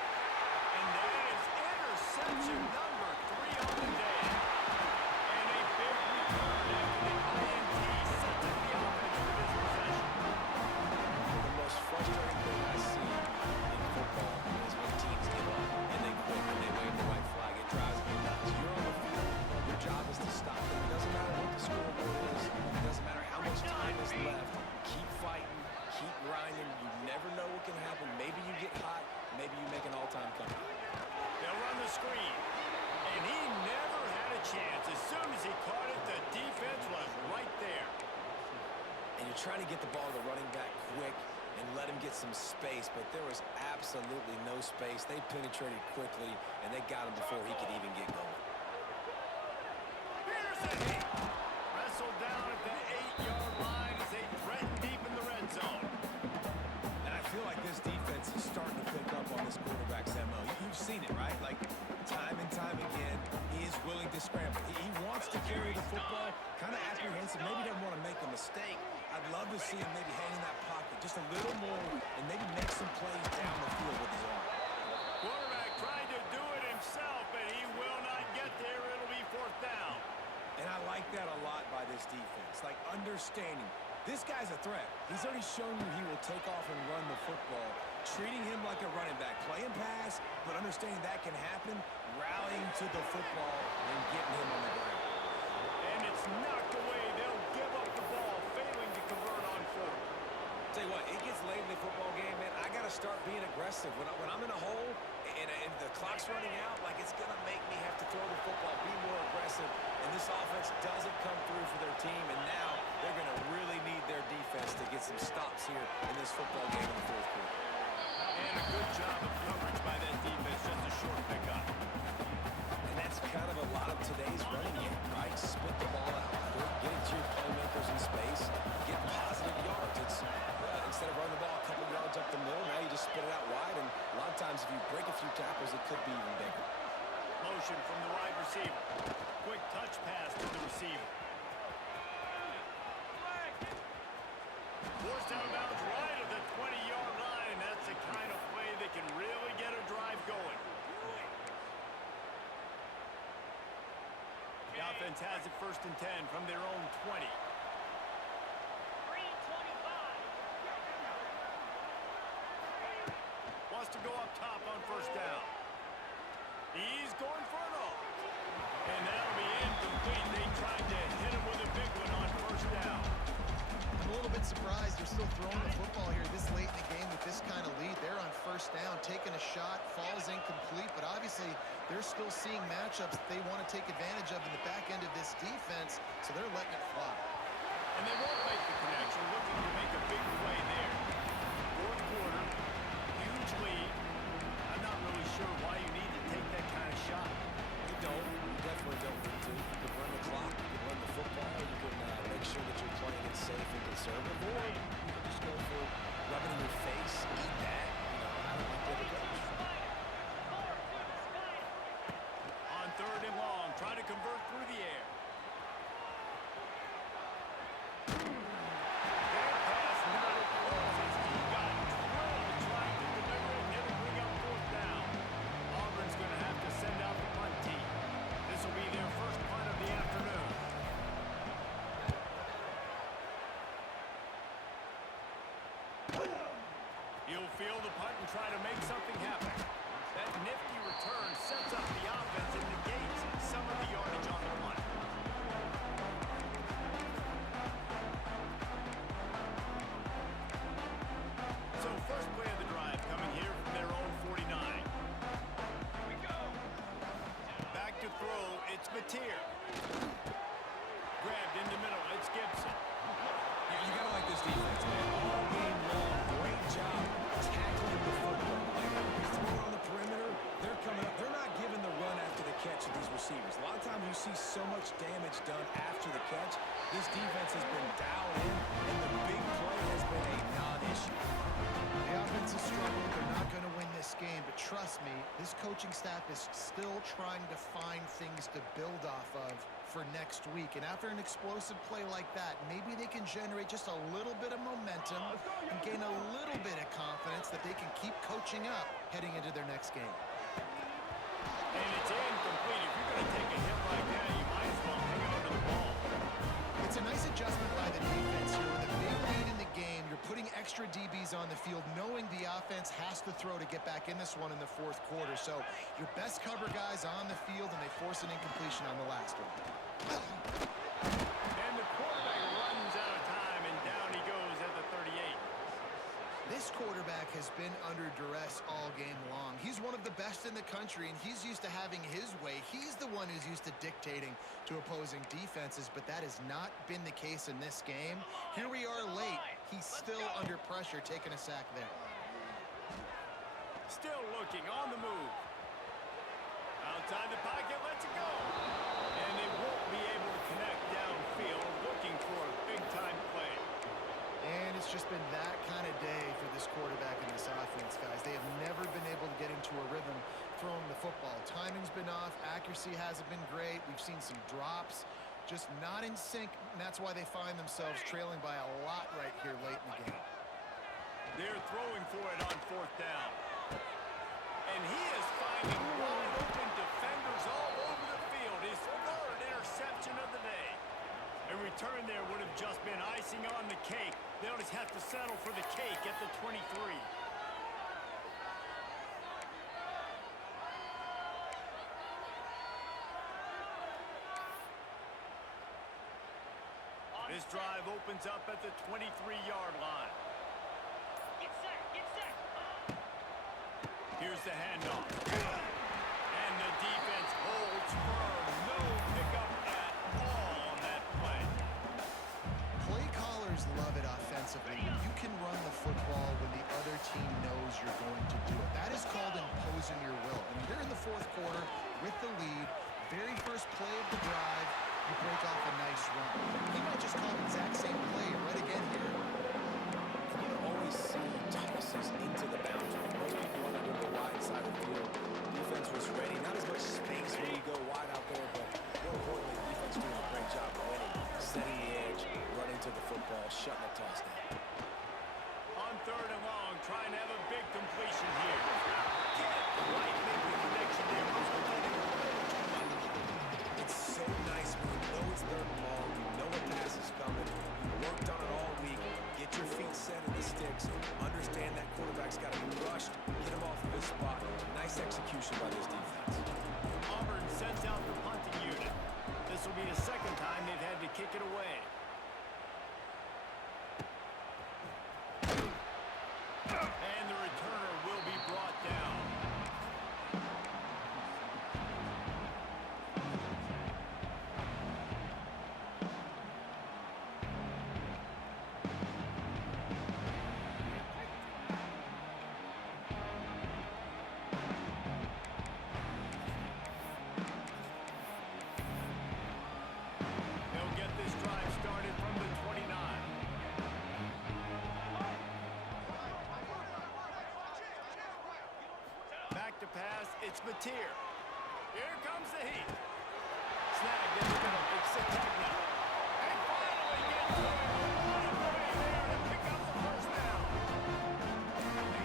And that is interception number 3 on the day. And a big return after the INT sets up the offense for this possession. The most frustrating thing I see in football is when teams give up and they quit and they wave the white flag. It drives me nuts. You're on the field. Your job is to stop them. It doesn't matter what the scoreboard is. It doesn't matter how much time is left. Keep fighting. Keep grinding. You never know what can happen. Maybe you get hot. Maybe you make an all-time comeback. They'll run the screen. And he never had a chance. As soon as he caught it, the defense was right there. And you're trying to get the ball to the running back quick and let him get some space, but there was absolutely no space. They penetrated quickly, and they got him before he could even get going. Pearson wrestled down at the 8-yard line as they threaten deep in the red zone. And I feel like this defense is starting to pick up on this quarterback's MO. You've seen it, right? Like, time and time again, he is willing to scramble. He wants to carry the football, kind of apprehensive, maybe doesn't want to make a mistake. I'd love to see him maybe hang in that pocket just a little more and maybe make some plays down the field with his arm. Quarterback trying to do it himself, and he will not get there. It'll be 4th down. And I like that a lot by this defense, like understanding. This guy's a threat. He's already shown you he will take off and run the football, treating him like a running back, playing pass, but understanding that can happen, rallying to the football and getting him on the ground. And it's knocked away. They'll give up the ball, failing to convert on 4th. Tell you what, it gets late in the football game, man. I got to start being aggressive. When I'm in a hole and the clock's running out, like it's going to make me have to throw the football, be more aggressive. And this offense doesn't come through for their team, and now they're going to really need their defense to get some stops here in this football game in the 4th quarter. And a good job of coverage by that defense, just a short pickup. And that's kind of a lot of today's running game, right? Split the ball out, get it to your playmakers in space, get positive yards. It's instead of running the ball a couple yards up the middle, now you just spit it out wide, and a lot of times if you break a few tackles, it could be even bigger. Motion from the wide receiver. Quick touch pass to the receiver. Forced out of bounds right at the 20-yard line, and that's the kind of play that can really get a drive going. The offense has it 1st and 10 from their own 20. Wants to go up top on 1st down. He's going for it all. And that'll be incomplete. They tried to hit him with a big one on 1st down. I'm a little bit surprised they're still throwing the football here this late in the game with this kind of lead. They're on 1st down, taking a shot, falls incomplete, but obviously they're still seeing matchups that they want to take advantage of in the back end of this defense, so they're letting it fly. And they won't make the connection, looking to make a big play there. 4th quarter, huge lead. I'm not really sure why you need to take that kind of shot. You don't. You definitely don't need to. You can run the clock. You can run the football. You can conservative, or you can just go for rub it in your face, eat that. I don't like the other coach. On 3rd and long, try to convert through the air. That pass not close as he got drilled trying to deliver it. It'll bring up 4th down. Auburn's going to have to send out the punt team. This will be their first punt of the afternoon. He'll field the punt and try to make something happen. That nifty return sets up the offense and negates some of the yardage on the punt. So first play of the drive coming here from their own 49. Here we go. Back to throw, it's Mateer. Grabbed in the middle, it's Gibson. Yeah, you gotta like this defense, man. All game long, great job tackling the football. They throw on the perimeter, they're coming up. They're not giving the run after the catch of these receivers. A lot of times you see so much damage done after the catch. This defense has been dialed in, and the big play has been a non-issue. The offense has struggled. They're not going to win this game, but trust me, this coaching staff is still trying to find things to build off of for next week. And after an explosive play like that, maybe they can generate just a little bit of momentum and gain a little bit of confidence that they can keep coaching up heading into their next game. And it's incomplete. If you're going to take a hit like that, you might as well hang on to the ball. It's a nice adjustment by the defense here. With a big lead in the game, you're putting extra DBs on the field, knowing the offense has to throw to get back in this one in the 4th quarter. So your best cover guys on the field, and they force an incompletion on the last one. And the quarterback runs out of time, and down he goes at the 38. This quarterback has been under duress all game long. He's one of the best in the country, and he's used to having his way. He's the one who's used to dictating to opposing defenses, but that has not been the case in this game. Here we are late. He's still under pressure, taking a sack there. Still looking, on the move. Outside the pocket, lets it go. And they won't be able to connect downfield, looking for a big-time play. And it's just been that kind of day for this quarterback and this offense, guys. They have never been able to get into a rhythm throwing the football. Timing's been off. Accuracy hasn't been great. We've seen some drops, just not in sync, and that's why they find themselves trailing by a lot right here late in the game. They're throwing for it on 4th down. And he is finding wide-open defenders all over the field. His 3rd interception of the day. A return there would have just been icing on the cake. They'll just have to settle for the cake at the 23. This drive opens up at the 23-yard line. Get set, get set. Here's the handoff. And the defense holds firm. No pickup at all on that play. Play callers love it offensively. You can run the football when the other team knows you're going to do it. That is called imposing your will. And here in the 4th quarter, with the lead, very first play of the drive, you break off a nice run. He might just call the exact same play right again here. You always see tosses into the boundary. Most people want to go to the wide side of the field. Defense was ready. Not as much space when you go wide out there, but more importantly, the defense doing a great job of winning, setting the edge, running to the football, shutting the toss down. On 3rd and long, trying to have a big completion here. Can't quite make the connection there. It's so nice when you know it's 3rd and long, you know a pass is coming, you worked on it all week, get your feet set in the sticks, understand that quarterback's got to be rushed, get him off of his spot. Nice execution by this defense. Auburn sends out the punting unit. This will be the 2nd time they've had to kick it away. And the returner will be brought down. pass. It's Mateer. Here comes the heat. Snagged in the middle. It's Sategna. And finally gets to it. What a play there to pick up the first down.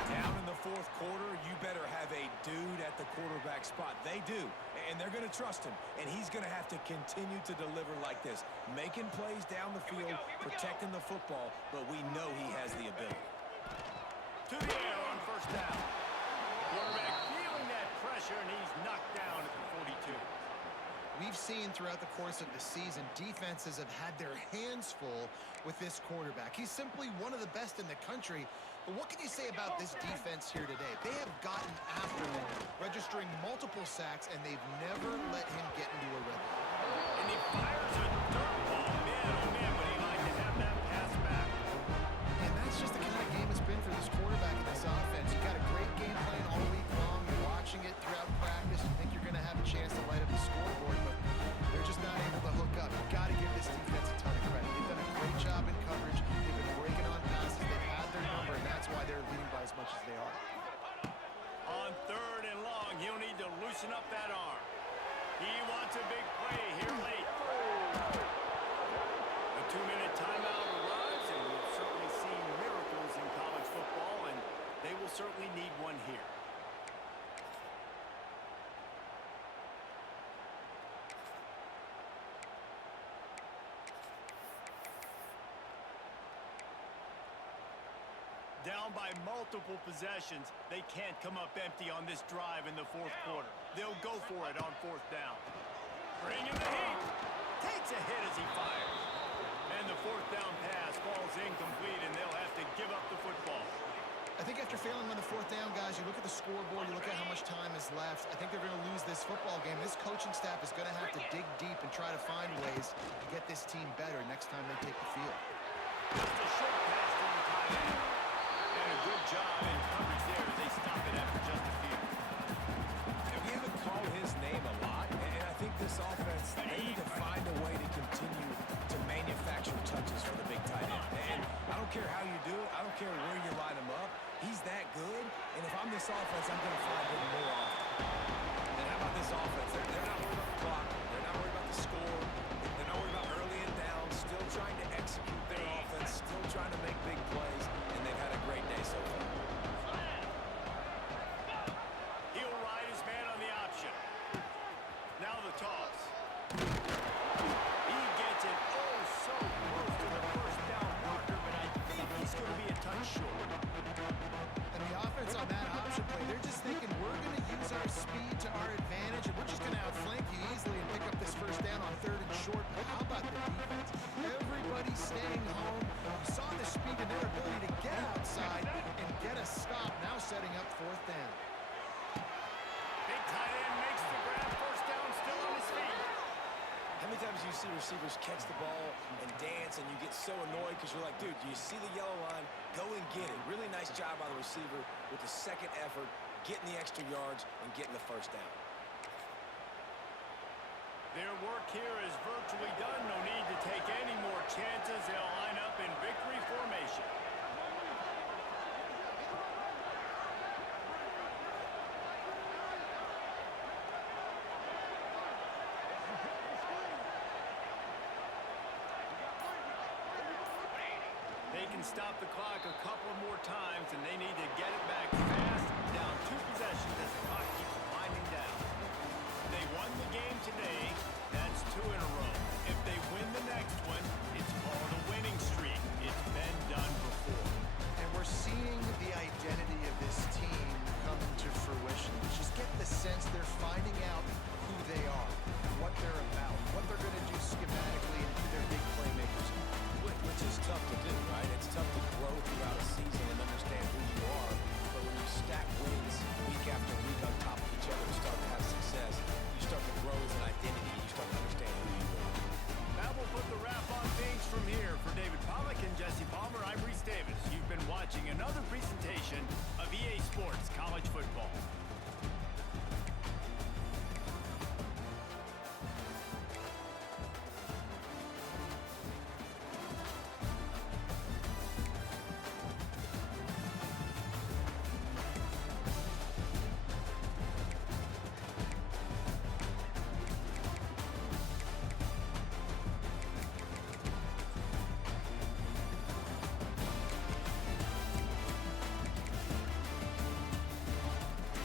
Down in the fourth quarter, you better have a dude at the quarterback spot. They do, and they're going to trust him, and he's going to have to continue to deliver like this, making plays down the field, protecting the football, but we know he has the ability. To the air on first down. Quarterback feeling that pressure, and he's knocked down at the 42. We've seen throughout the course of the season, defenses have had their hands full with this quarterback. He's simply one of the best in the country. But what can you say about this defense here today? They have gotten after him, registering multiple sacks, and they've never let him get into a rhythm. And he fires a dirt ball. Man, oh man, would he like to have that pass back. And that's just the kind of game it's been for this quarterback in this offense. You got a great game plan all week long. You're watching it throughout practice. You think you're going to have a chance to light up the scoreboard, but they're just not able to hook up. You've got to give this defense a ton of credit. They've done a great job in coverage. They've been breaking on passes. They've had their number, and that's why they're leading by as much as they are. On third and long, he'll need to loosen up that arm. He wants a big play here late. A 2-minute timeout arrives, and we've certainly seen miracles in college football, and they will certainly need one here. Down by multiple possessions, they can't come up empty on this drive in the fourth quarter. They'll go for it on fourth down. Bringing the heat. Takes a hit as he fires. And the fourth down pass falls incomplete, and they'll have to give up the football. I think after failing on the fourth down, guys, you look at the scoreboard, you look at how much time is left. I think they're going to lose this football game. This coaching staff is going to have to dig deep and try to find ways to get this team better next time they take the field. Just a short pass to the tight end. And a good job in coverage there as they stop it after just a few. And we haven't called his name a lot, and I think this offense, they need to find a way to continue to manufacture touches for the big tight end. And I don't care how you do it. I don't care where you line him up. He's that good, and if I'm this offense, I'm going to find him more often. And how about this offense? They're not worried about the clock. They're not worried about the score. They're not worried about early and down. Still trying to execute their offense. Still trying to make big plays, and they've had a great day so far. He'll ride his man on the option. Now the toss. He gets it oh so close to the first down marker, but I think he's going to be a touch short. And the offense on that option play, they're just thinking we're going to use our speed to our advantage, and we're just going to outflank you easily and pick up this first down on third and short. But how about the defense? Everybody staying home. You saw the speed and their ability to get outside and get a stop, now setting up fourth down. Big tight end makes the grab, first down, still on his feet. How many times do you see receivers catch the ball and dance, and you get so annoyed because you're like, dude, do you see the yellow line? Go and get it. Really nice job by the receiver with the second effort, getting the extra yards and getting the first down. Their work here is virtually done. No need to take any more chances. They'll line up in victory formation. They can stop the clock a couple more times, and they need to get it back fast. Down 2 possessions as the clock keeps winding down. They won the game today. That's 2 in a row. If they win the next one, it's called a winning streak. It's been done before. And we're seeing the identity of this team come to fruition. You just get the sense they're finding out who they are, what they're about, what they're going to do schematically, and who their big playmakers are. Which is tough to do, right? It's tough to grow throughout a season and understand who you are. But when you stack wins week after week on top of each other and start to have success, you start to grow as an identity. You start to understand who you are. That will put the wrap on things from here. For David Pollack and Jesse Palmer, I'm Reese Davis. You've been watching another presentation of EA Sports College Football.